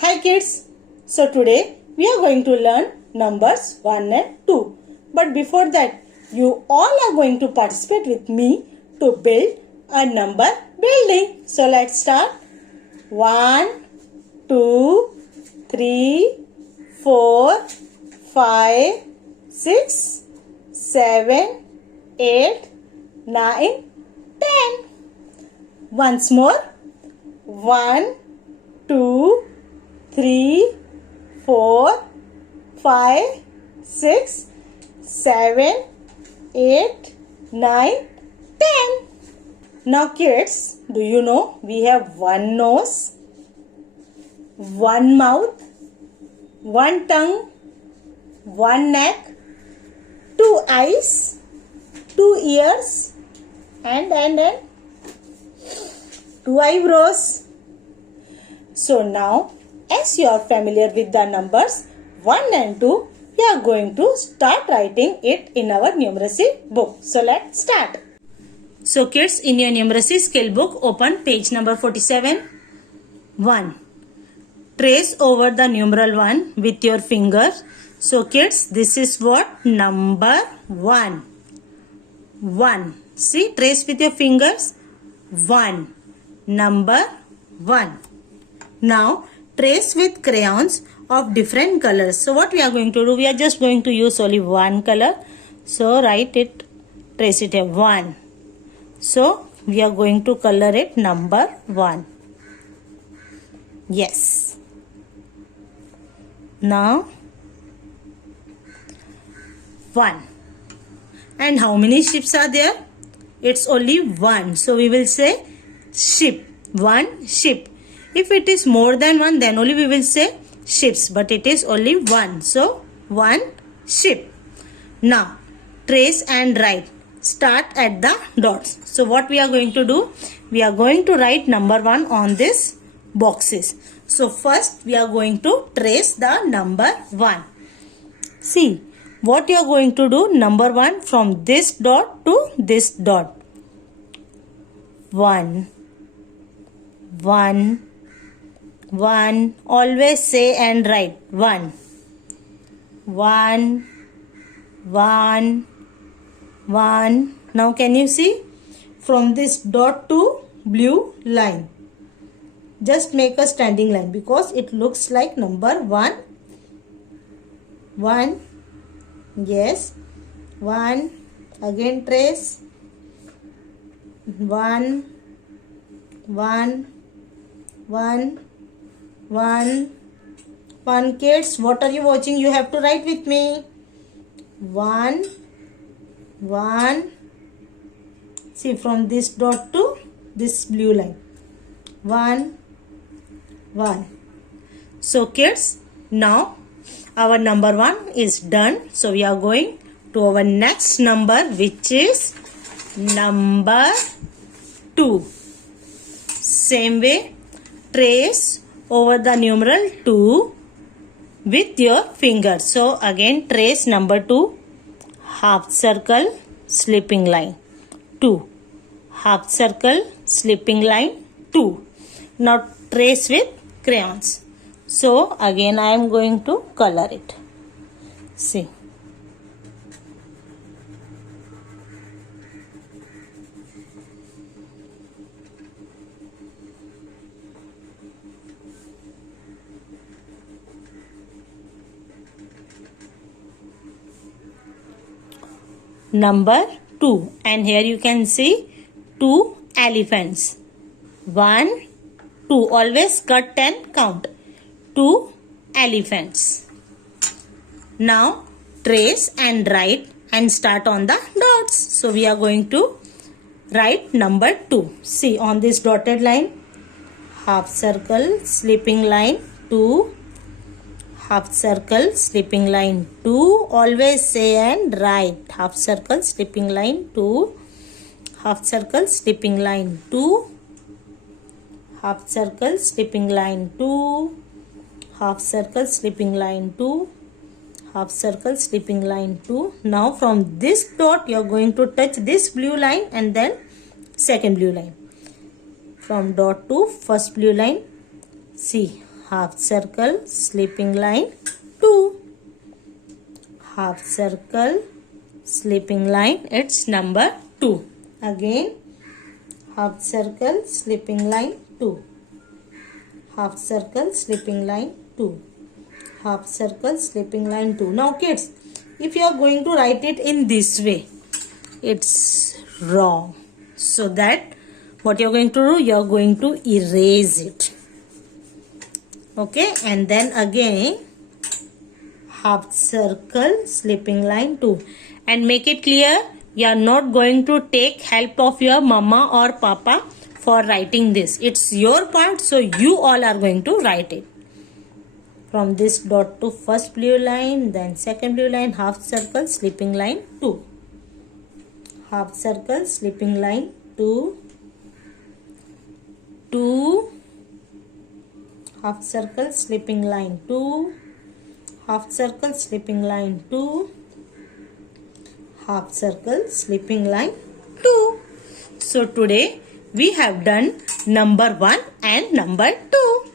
Hi kids, so today we are going to learn numbers 1 and 2. But before that, you all are going to participate with me to build a number building. So let's start. 1, 2, 3, 4, 5, 6, 7, 8, 9, 10. Once more. 1, 2, 3, 4, 5, 6, 7, 8, 9, 10. Now kids, do you know we have one nose, one mouth, one tongue, one neck, two eyes, two ears and two eyebrows. So now, as you are familiar with the numbers 1 and 2, we are going to start writing it in our numeracy book. So let's start. So kids, in your numeracy skill book, open page number 47. 1. Trace over the numeral 1 with your finger. So kids, this is what? Number 1. 1. See, trace with your fingers. 1. Number 1. Now, trace with crayons of different colors. So, what we are going to do? We are just going to use only one color. So, write it, trace it here, 1. So, we are going to color it number 1. Yes. Now, 1. And how many ships are there? It's only 1. So, we will say ship. 1 ship. If it is more than 1, then only we will say ships. But it is only 1. So, 1 ship. Now, trace and write. Start at the dots. So, what we are going to do? We are going to write number 1 on this boxes. So, first we are going to trace the number 1. See, what you are going to do? Number 1 from this dot to this dot. 1. 1. 1. Always say and write 1. 1. 1. 1. Now can you see? From this dot to blue line. Just make a standing line because it looks like number 1. 1. Yes. 1. Again trace. 1. 1. 1. 1. 1 kids, what are you watching? You have to write with me. 1. 1. See, from this dot to this blue line. 1. 1. So kids, now our number 1 is done. So we are going to our next number, which is number 2. Same way, trace over the numeral 2 with your finger. So again trace number 2, half circle, slipping line, 2, half circle, slipping line, 2. Now trace with crayons. So again I am going to color it. See. Number 2, and here you can see 2 elephants. 1, 2. Always cut and count. 2 elephants. Now trace and write and start on the dots. So we are going to write number 2. See, on this dotted line, half circle, slipping line, 2. Half circle, slipping line, 2. Always say and write. Half circle, slipping line, 2. Half circle, slipping line, 2. Half circle, slipping line, 2. Half circle, slipping line, 2. Half circle, slipping line, 2. Now from this dot you are going to touch this blue line and then second blue line. From dot to first blue line. See, half circle, slipping line 2. Half circle, slipping line, it's number 2. Again, half circle, slipping line 2. Half circle, slipping line 2. Half circle, slipping line 2. Now kids, if you are going to write it in this way, it's wrong. So that what you are going to do, you are going to erase it. Okay, and then again half circle, slipping line 2. And make it clear, you are not going to take help of your mama or papa for writing this. It's your part, so you all are going to write it. From this dot to first blue line, then second blue line, half circle, slipping line 2. Half circle, slipping line 2. 2. Half circle, slipping line 2. Half circle, slipping line 2. Half circle, slipping line 2. So today we have done number 1 and number 2.